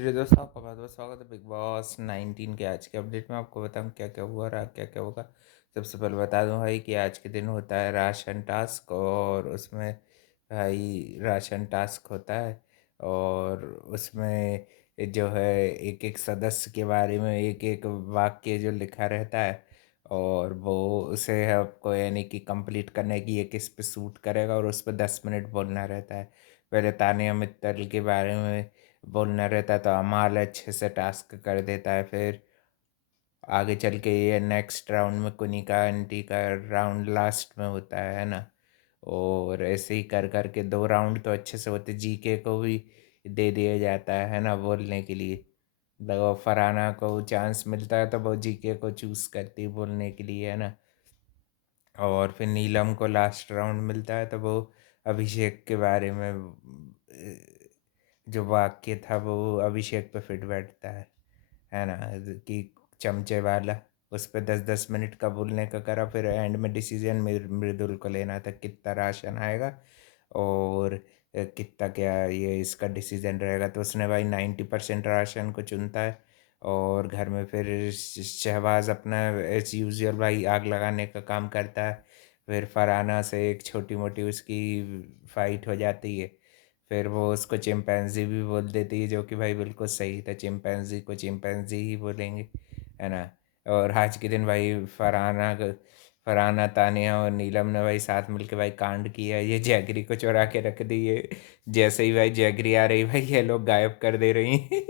चलिए दोस्तों, आपका बहुत बहुत स्वागत है बिग बॉस 19 के आज के अपडेट में। आपको बताऊं क्या क्या हुआ रहा, क्या क्या होगा। सबसे पहले बता दूं भाई कि आज के दिन होता है राशन टास्क, और उसमें भाई राशन टास्क होता है। और उसमें जो है एक एक सदस्य के बारे में एक एक वाक्य जो लिखा रहता है, और वो उसे आपको यानी कि कंप्लीट करने की ये किस पे सूट करेगा, और उस पर 10 मिनट बोलना रहता है। पहले तानिया मित्तल के बारे में बोलना रहता है, तो अमाल अच्छे से टास्क कर देता है। फिर आगे चल के ये नेक्स्ट राउंड में कुनिका आंटी का राउंड लास्ट में होता है ना। और ऐसे ही कर कर के 2 राउंड तो अच्छे से होते, जीके को भी दे दिया जाता है ना बोलने के लिए। मतलब फरहाना को चांस मिलता है तो वो जीके को चूज़ करती है बोलने के लिए, है ना। और फिर नीलम को लास्ट राउंड मिलता है तो वो अभिषेक के बारे में जो वाक्य था वो अभिषेक पे फिट बैठता है ना। कि चमचे वाला, उस पे 10-10 मिनट का बोलने का करा। फिर एंड में डिसीजन मृदुल को लेना था कितना राशन आएगा, और कितना क्या ये इसका डिसीजन रहेगा। तो उसने भाई 90% राशन को चुनता है। और घर में फिर शहबाज अपना एज यूजुअल भाई आग लगाने का काम करता है। फिर फरहाना से एक छोटी मोटी उसकी फाइट हो जाती है। फिर वो उसको चिंपैंजी भी बोल देती है, जो कि भाई बिल्कुल सही था, चिंपैंजी को चिंपैंजी ही बोलेंगे, है ना। और आज के दिन भाई फरहाना तानिया और नीलम ने भाई साथ मिलके भाई कांड किया, ये जैगरी को चुरा के रख दी है। जैसे ही भाई जैगरी आ रही भाई ये लोग गायब कर दे रही हैं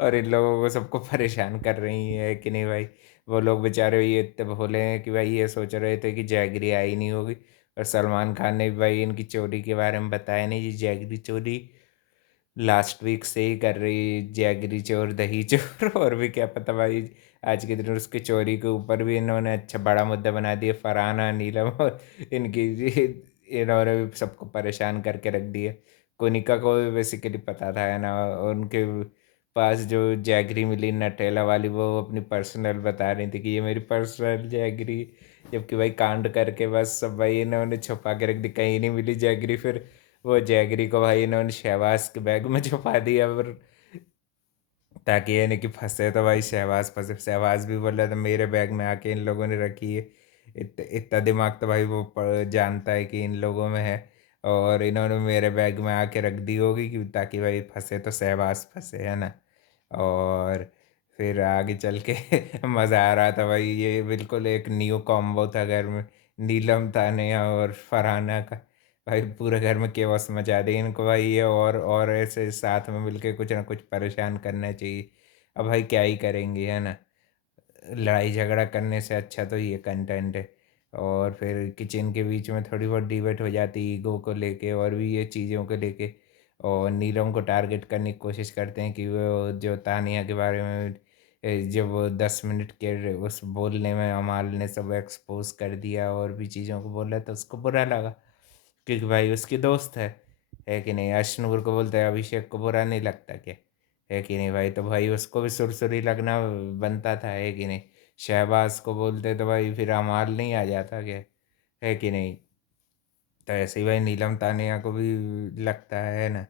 और इन लोगों को सबको परेशान कर रही है कि नहीं भाई। वो लोग बेचारे ये इतने भोले हैं कि भाई ये सोच रहे थे कि जैगरी आई नहीं होगी। और सलमान खान ने भी भाई इनकी चोरी के बारे में बताया नहीं, जी जैगरी चोरी लास्ट वीक से ही कर रही, जैगरी चोर दही चोर और भी क्या पता भाई। आज के दिन उसकी चोरी के ऊपर भी इन्होंने अच्छा बड़ा मुद्दा बना दिया, फरहाना नीलम और इनकी इन्होंने भी सबको परेशान करके रख दिया। कोनिका को भी बेसिकली पता था, है ना। उनके पास जो जैगरी मिली नटेला वाली, वो अपनी पर्सनल बता रही थी कि ये मेरी पर्सनल जैगरी। जबकि भाई कांड करके बस सब भाई इन्होंने छुपा के रख दी, कहीं नहीं मिली जैगरी। फिर वो जैगरी को भाई इन्होंने शहबाज के बैग में छुपा दिया, और ताकि ये नहीं कि फंसे तो भाई शहबाज फंसे। शहबाज भी बोल रहा था मेरे बैग में आके इन लोगों ने रखी है। इतना दिमाग तो भाई वो जानता है कि इन लोगों में है, और इन्होंने मेरे बैग में आके रख दी होगी कि ताकि भाई फंसे तो शहबाज फंसे, है ना। और फिर आगे चल के मज़ा आ रहा था भाई, ये बिल्कुल एक न्यू कॉम्बो था घर में। नीलम तानिया और फरहाना का भाई पूरे घर में केओस मचा दी इनको भाई ये। और ऐसे साथ में मिलके कुछ ना कुछ परेशान करना चाहिए। अब भाई क्या ही करेंगे, है ना। लड़ाई झगड़ा करने से अच्छा तो ये कंटेंट है। और फिर किचन के बीच में थोड़ी बहुत डिबेट हो जाती है ईगो को लेके और भी ये चीज़ों को लेके। और नीलम को टारगेट करने की कोशिश करते हैं कि वो जो तानिया के बारे में जब वो 10 मिनट के उस बोलने में अमाल ने सब एक्सपोज कर दिया और भी चीज़ों को बोला, तो उसको बुरा लगा क्योंकि भाई उसकी दोस्त है कि नहीं। अशनूर को बोलते हैं अभिषेक को बुरा नहीं लगता क्या, है कि नहीं भाई। तो भाई उसको भी सुरसुरी लगना बनता था, है कि नहीं। शहबाज को बोलते तो भाई फिर अमाल नहीं आ जाता क्या, है कि नहीं। तो ऐसे ही भाई नीलम तानिया को भी लगता है ना।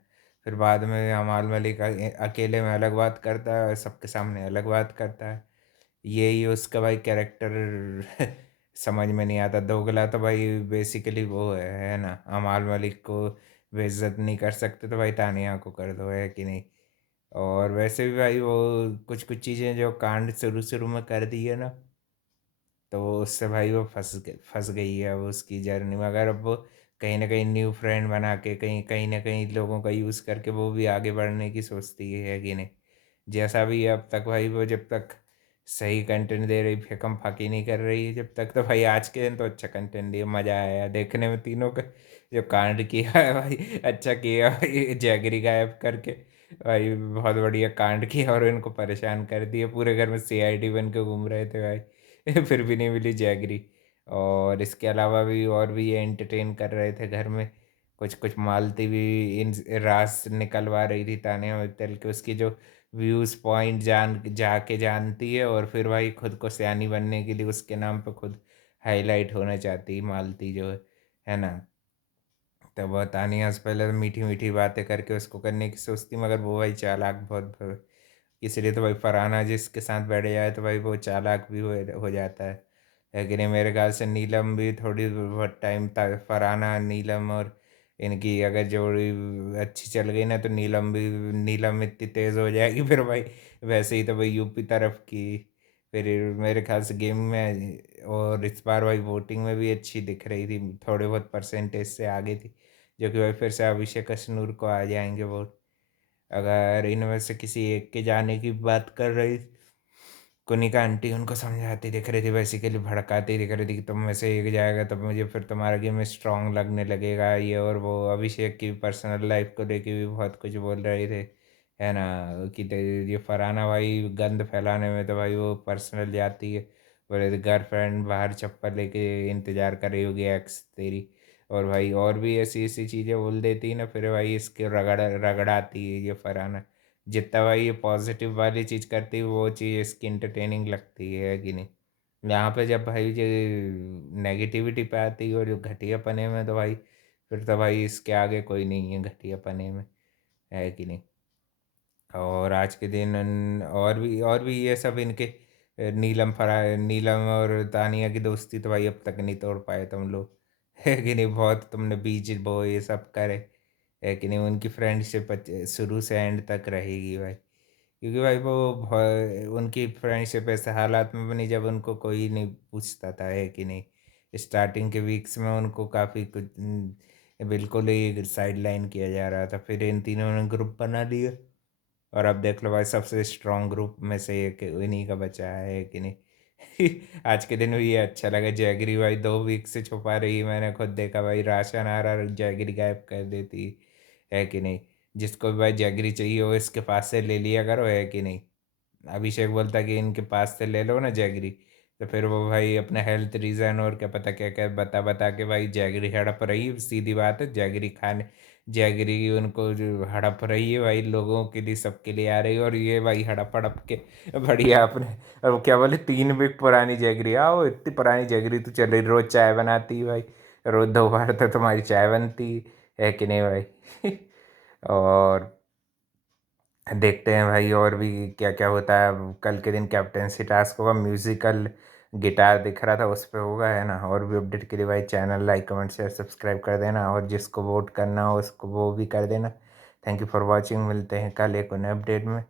फिर बाद में अमाल मलिक अकेले में अलग बात करता है और सबके सामने अलग बात करता है। यही उसका भाई कैरेक्टर समझ में नहीं आता। दोगला तो भाई बेसिकली वो है ना। अमाल मलिक को बेइज्जत नहीं कर सकते तो भाई तानिया को कर दो, है कि नहीं। और वैसे भी भाई वो कुछ कुछ चीज़ें जो कांड शुरू शुरू में कर दी है ना, तो वो उससे भाई वो फंस गई है अब उसकी जर्नी में। अगर अब वो कहीं ना कहीं न्यू फ्रेंड बना के कहीं कहीं ना कहीं लोगों का यूज़ करके वो भी आगे बढ़ने की सोचती है कि नहीं। जैसा भी है अब तक भाई, वो जब तक सही कंटेंट दे रही, फेकम फाकी नहीं कर रही है जब तक, तो भाई आज के दिन तो अच्छा कंटेंट दिया, मज़ा आया देखने में तीनों का। जो कांड किया है भाई अच्छा किया भाई, जैगरी गायब करके भाई बहुत बढ़िया कांड किया और इनको परेशान कर दिया। पूरे घर में सीआईडी बन के घूम रहे थे भाई फिर भी नहीं मिली जैगरी। और इसके अलावा भी और भी ये एंटरटेन कर रहे थे घर में। कुछ कुछ मालती भी इन रास निकलवा रही थी तानिया मित्तल के, उसकी जो व्यूज़ पॉइंट जाके जानती है, और फिर भाई खुद को सयानी बनने के लिए उसके नाम पे खुद हाईलाइट होना चाहती है मालती जो है ना। तब वो तानिया से पहले तो मीठी मीठी बातें करके उसको करने की सोचती, मगर वो भाई चालाक बहुत इसलिए तो भाई फरहाना जिसके साथ बैठ जाए तो भाई वो चालाक भी हो जाता है। लेकिन ये मेरे ख्याल से नीलम भी थोड़ी बहुत टाइम तक, फरहाना नीलम और इनकी अगर जोड़ी अच्छी चल गई ना तो नीलम इतनी तेज़ हो जाएगी फिर भाई, वैसे ही तो भाई यूपी तरफ की फिर मेरे ख्याल से गेम में, और इस बार भाई वोटिंग में भी अच्छी दिख रही थी, थोड़े बहुत परसेंटेज से आगे थी, जो कि भाई फिर से अभिषेक अशनूर को आ जाएंगे वोट। अगर इनमें से किसी एक के जाने की बात कर रही, कुनिका आंटी उनको समझाती दिख रही थी, बेसिकली भड़काती दिख रही थी कि तुम में से एक जाएगा तब मुझे फिर तुम्हारा गेम स्ट्रांग लगने लगेगा ये और वो। अभिषेक की पर्सनल लाइफ को लेके भी बहुत कुछ बोल रहे थे, है ना, कि ये फरहाना भाई गंद फैलाने में तो भाई वो पर्सनल जाती है, बोले गर्लफ्रेंड बाहर चप्पल लेके इंतजार कर रही होगी एक्स तेरी, और भाई और भी ऐसी ऐसी चीज़ें बोल देती ना, फिर भाई इसके रगड़ाती है ये फरहाना। जितना भाई ये पॉजिटिव वाली चीज़ करती है वो चीज़ इसकी इंटरटेनिंग लगती है कि नहीं। यहाँ पे जब भाई जो नेगेटिविटी पे आती है और जो घटियापने में, तो भाई फिर तो भाई इसके आगे कोई नहीं है घटियापने में, है कि नहीं। और आज के दिन और भी ये सब इनके नीलम और तानिया की दोस्ती तो भाई अब तक नहीं तोड़ पाए तुम लोग, है कि नहीं। बहुत तुमने बीच बो ये सब करे, है कि नहीं। उनकी फ्रेंडशिप शुरू से एंड तक रहेगी भाई, क्योंकि भाई वो उनकी फ्रेंडशिप ऐसे हालात में बनी जब उनको कोई नहीं पूछता था, है कि नहीं। स्टार्टिंग के वीक्स में उनको काफ़ी कुछ बिल्कुल ही साइड लाइन किया जा रहा था, फिर इन तीनों ने ग्रुप बना लिया और अब देख लो भाई सबसे स्ट्रांग ग्रुप में से एक इन्हीं का बचा है कि नहीं। आज के दिन भी ये अच्छा लगा, जैगरी भाई 2 वीक से छुपा रही, मैंने खुद देखा भाई, राशन आ रहा जैगरी गायब कर देती, है कि नहीं। जिसको भी भाई जैगरी चाहिए हो इसके पास से ले लिया करो, है कि नहीं। अभिषेक बोलता कि इनके पास से ले लो ना जैगरी, तो फिर वो भाई अपना हेल्थ रीज़न और क्या पता क्या क्या बता बता के भाई जैगरी हड़प रही, सीधी बात है, जैगरी खाने, जैगरी उनको जो हड़प रही है भाई, लोगों के लिए सबके लिए आ रही है, और ये भाई हड़प हड़प के बढ़िया अपने, और वो क्या बोले 3 वीक पुरानी जैगरी, आओ इतनी पुरानी जैगरी तो चल रही, रोज़ चाय बनाती है भाई, रोज़ 2 बार तो तुम्हारी चाय बनती है कि नहीं भाई। और देखते हैं भाई और भी क्या क्या होता है। अब कल के दिन कैप्टेंसी टास्क होगा, म्यूजिकल गिटार दिख रहा था उस पर होगा, है ना। और भी अपडेट के लिए भाई channel like comment share subscribe कर देना, और जिसको वोट करना हो उसको वो भी कर देना। थैंक यू फॉर वॉचिंग, मिलते हैं कल एक नए अपडेट में।